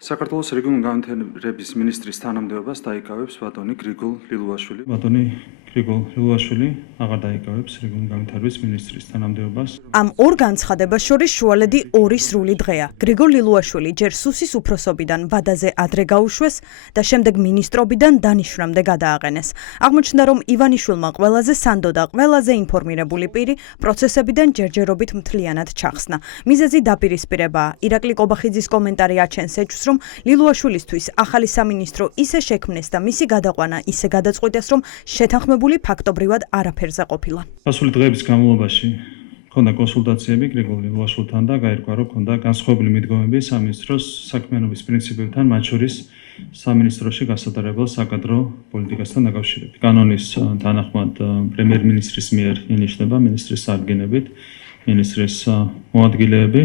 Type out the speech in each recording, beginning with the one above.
საქართველოს რეგიონული განვითარების მინისტრის თანამდებობას დაიკავებს ბატონი გრიგოლ ლილუაშვილი. ბატონი გრიგოლ ლილუაშვილი აღარ დაიკავებს რეგიონული განვითარების მინისტრის თანამდებობას. Ამ ორ განცხადებას შორის შუალედი ორი სრული დღეა. გრიგოლ ლილუაშვილი ჯერ სუსის უფროსობიდან ვადაზე ადრე გაუშვეს და შემდეგ მინისტრობიდან დანიშვნამდე გადააყენეს. აღმოჩნდა, რომ ივანიშვილმა ყველაზე სანდო და ყველაზე ინფორმირებული პირი პროცესებიდან ჯერჯერობით მთლიანად ჩახსნა. მიზეზი დაპირისპირებაა. ირაკლი კობახიძის კომენტარი აჩენს ეჭვს, რომ ლილუაშვილისთვის ახალი სამინისტრო ისე შექმნეს და მისი გადაყვანა ისე გადაწყვიტეს, რომ შეთანხმებული ფაქტობრივად არაფერზე ყოფილა. Pasuli დღეების განმავლობაში ქონდა კონსულტაციები გრიგოლ ლილუაშვილთან და გაირკვა, რომ ქონდა განსხვავებული მიდგომები სამინისტროს საქმიანობის პრინციპებთან, მათ შორის სამინისტროში გასატარებელ საკადრო პოლიტიკასთან დაკავშირებით. კანონის თანახმად პრემიერ-მინისტრის მიერ ინიშნება მინისტრის სარგენებით, მინისტრის მოადგილეები.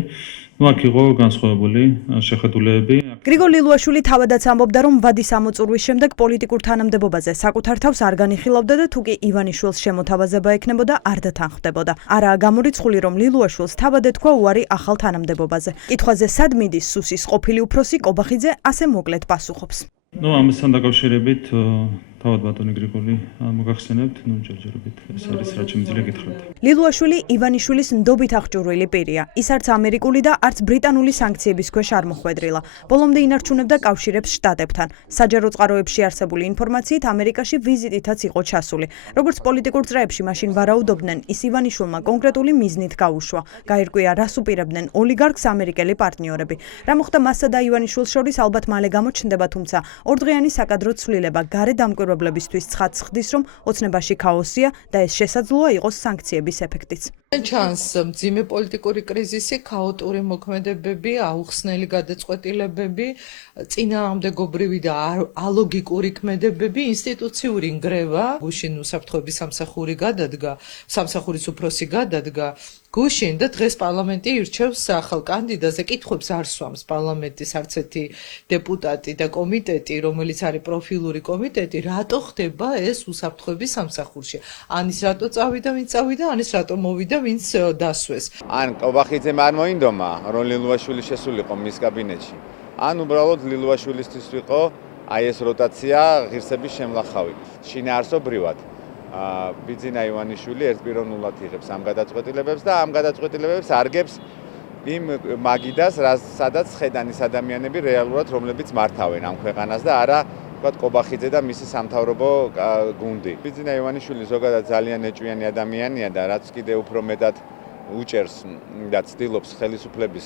აქ იყო განსხვავებული შეხედულებები. გრიგოლ ლილუაშვილი თავადაც ამბობდა, რომ ვადის ამოწურვის შემდეგ პოლიტიკურ თანამდებობაზე საკუთარ თავს არ განიხილავდა და თუ კი ივანიშვილს შემოთავაზება ექნებოდა, არ დათანხმდებოდა. არაა გამორიცხული, რომ ლილუაშვილს თავად ეთქვა უარი ახალ თანამდებობაზე. კითხვაზე სად მიდის სუსის ყოფილი უფროსი კობახიძე ასე მოკლედ პასუხობს. ამასთან დაკავშირებით თავად ბატონი გრიგოლი მოგახსენებთ, ჯერჯერობით ეს არის რაც შემიძლია გითხრათ. ლილუაშვილი ივანიშვილის ნდობით აღჭურვილი პირია. ის არც ამერიკული და არც ბრიტანული სანქციების ქვეშ არ მოხვედრილა. ბოლომდე ინარჩუნებდა კავშირებს შტატებთან. საჯარო წყაროებში არსებული ინფორმაციით ამერიკაში ვიზიტითაც იყო ჩასული. როგორც პოლიტიკურ წრეებში მაშინ ვარაუდობდნენ, ის ივანიშვილმა კონკრეტული მიზნით გაუშვა. გაირკვია, რას უპირებდნენ ოლიგარქს ამერიკელი პარტნიორები. რა მოხდა მასსა და ივანიშვილს შორის ალბათ მალე გამოჩნდება, თუმცა ორდღიანი საკადრო ცვლილება გარე დამკვირვებლებისთვის ცხადს ხდის, რომ ოცნებაში ქაოსია და ეს შესაძლოა იყოს სანქციების ეფექტიც. ჩანს მძიმე პოლიტიკური კრიზისი, ქაოტური მოქმედებები, აუხსნელი გადაწყვეტილებები, წინააღმდეგობრივი და ალოგიკური ქმედებები, ინსტიტუციური ნგრევა, გუშინ უსაფრთხოების სამსახური გადადგა, სამსახურის უფროსი გადადგა, გუშინ და დღეს პარლამენტი ირჩევს ახალ კანდიდატზე, კითხვებს არ სვამს პარლამენტის არც ერთი დეპუტატი და კომიტეტი, რომელიც არის პროფილური კომიტეტი, რატო ხდება ეს უსაფრთხოების სამსახურში? ან ის რატო წავიდა, ვინც წავიდა, ან ის რატო მოვიდა, ვინც დასვეს. ან კობახიძემ არ მოინდომა, რომ ლილუაშვილი შესულიყო მის კაბინეტში. ან უბრალოდ ლილუაშვილისთვის ვიყო აი ეს როტაცია ღირსების შემლახავი. შინაარსობრივად ბიძინა ივანიშვილი ერთპიროვნულად იღებს ამ გადაწყვეტილებებს და ამ გადაწყვეტილებებს არგებს იმ მაგიდას, სადაც ხედანის ადამიანები რეალურად რომლებიც მართავენ ამ ქვეყანას და არა ვთქვათ კობახიძე და მისი სამთავრობო გუნდი. ბიძინა ივანიშვილი ზოგადად ძალიან ეჭვიანი ადამიანია და რაც კიდე უფრო მეტად უჭერს და ცდილობს ხელისუფლების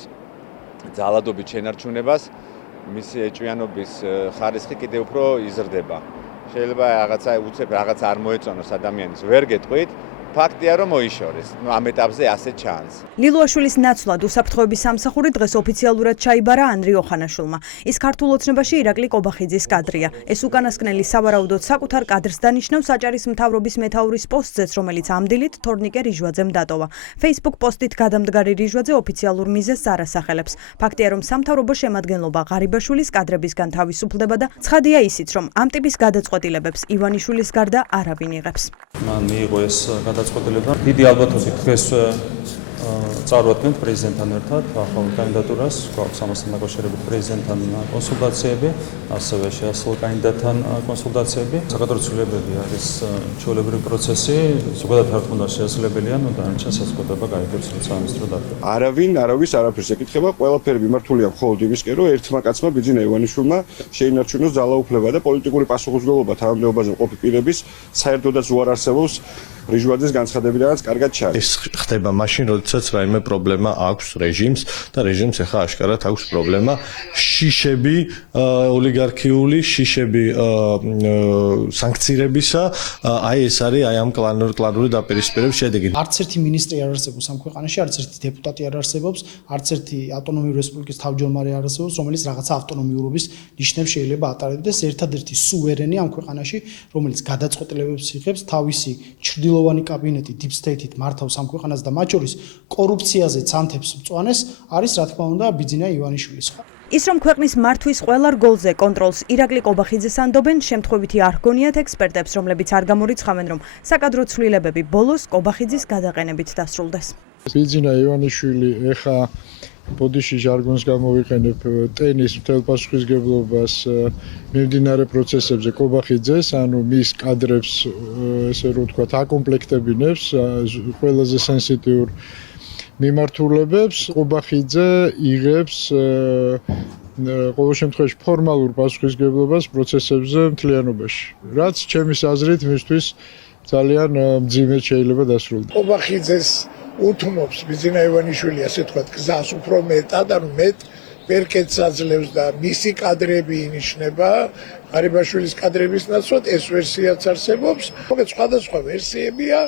ძალადობით შენარჩუნებას, მისი ეჭვიანობის ხარისხი კიდე უფრო იზრდება. შეიძლება რაღაცა უცებ რაღაც არ მოეწონოს ადამიანს, ვერ გეტყვით, ფაქტია რომ მოიშორეს. ამ ეტაპზე ასე ჩანს. ლილუაშვილის ნაცვლად უსაფრთხოების სამსახური დღეს ოფიციალურად ჩაიბარა ანრი ოხანაშვილმა. ის ქართულ ოცნებაში ირაკლი კობახიძის კადრია. ეს უკანასკნელი სავარაუდოდ საკუთარ კადრს დანიშნავს აჭარის მთავრობის მეთაურის პოსტზეც, რომელიც ამ დილით თორნიკე რიჟვაძემ დატოვა. Facebook პოსტით გადამდგარი რიჟვაძე ოფიციალურ მიზეზს არ ასახელებს. ფაქტია, რომ სამთავრობო შემადგენლობა ღარიბაშვილის კადრებისგან თავისუფლდება და ცხადია ისიც, რომ ამ ტიპის გადაწყვეტილებებს ივანიშვილის გარდა არავინ იღებს. მან მიიღო ეს გადაწყვეტილება. დიდი ალბათობით დღეს წარვადგენთ პრეზიდენტთან ერთად ახალ კანდიდატურას, გვაქვს ამასთან დაკავშირებით პრეზიდენტთან კონსულტაციები, ასევე შეასრულა კანდიდატთან კონსულტაციები. საკადრო ცვლილებები არის ჩვეულებრივი პროცესი, ზოგადად რა თქმა უნდა შესაძლებელია, დანარჩენ საზოგადოება გაიგებს, რომ სამინისტრო დადგა. არავის არაფერს ეკითხება, ყველაფერი მიმართულია მხოლოდ იმისკენ, რომ ერთმა კაცმა ბიძინა ივანიშვილმა შეინარჩუნოს ძალაუფლება და პოლიტიკური პასუხისმგებლობა თანამდებობაზე მყოფი პირების საერთოდაც უარ არსებობს რიჟვაძის განცხადებიდანაც კარგად ჩანს. ეს ხდება მაშინ, როდესაც რაიმე პრობლემა აქვს რეჟიმს და რეჟიმს ახლა აშკარად აქვს პრობლემა შიშები, ოლიგარქიული შიშები სანქცირებისა, აი ეს არის აი ამ კლანური დაპირისპირების შედეგი. არც ერთი მინისტრი არ არსებობს ამ ქვეყანაში, არც ერთი დეპუტატი არ არსებობს, არც ერთი ავტონომიური რესპუბლიკის თავმჯდომარე არ არსებობს, რომელიც რაღაცა ავტონომიურობის ნიშნებს შეიძლება ატარებდეს. ერთადერთი სუვერენი ამ ქვეყანაში, რომელიც გადაწყვეტილებებს იღებს, თავისი ჩრდილოვანი კაბინეტი deep state-ით მართავს ამ ქვეყანას და მათ შორის კორუფციაზე ცანთებს მწვანეს, არის რა თქმა უნდა ბიძინა ივანიშვილის. ის რომ ქვეყნის მართვის ყველა რგოლზე კონტროლს ირაკლი კობახიძეს ანდობენ, შემთხვევითი არ გონიათ ექსპერტებს, რომლებიც არ გამორიცხავენ, რომ საკადრო ცვლილებები ბოლოს კობახიძის გადაყენებით დასრულდეს. ბიძინა ივანიშვილი ეხა ბოდიში ჟარგონს გამოვიყენებ ტენის მთელ პასუხისგებლობას მიმდინარე პროცესებზე კობახიძეს, ანუ მის კადრებს ესე რომ ვთქვათ, აკომპლექტებინებს ყველაზე სენსიტიურ მიმართულებებს. კობახიძე იღებს ყოველ შემთხვევაში ფორმალურ პასუხისგებლობას პროცესებზე მთლიანობაში, რაც ჩემის აზრით მისთვის ძალიან მძიმედ შეიძლება დასრულდეს. კობახიძეს უთმობს ბიძინა ივანიშვილი, ასე თქვათ, გზას უფრო მეტად, ანუ მეტ ბერკეტს აძლევს და მისი კადრები ინიშნება, ყარიბაშვილის კადრების ნაცვლად ეს ვერსიაც არსებობს. მოკლედ სხვადასხვა ვერსიებია.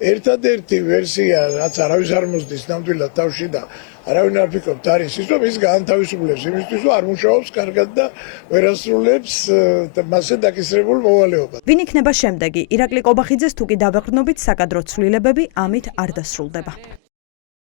ერთადერთი ვერსია, რაც არავის არ მოსდის ნამდვილად თავში და არავინ არ ფიქრობთ, არის ის, რომ ის გაანთავისუფლებს იმისთვის, რომ არ მუშაობს კარგად და ვერ ასრულებს მასზე დაკისრებულ მოვალეობას. ვინ იქნება შემდეგი? ირაკლი კობახიძეს თუ კი დავეყრდნობით, საკადრო ცვლილებები ამით არ დასრულდება.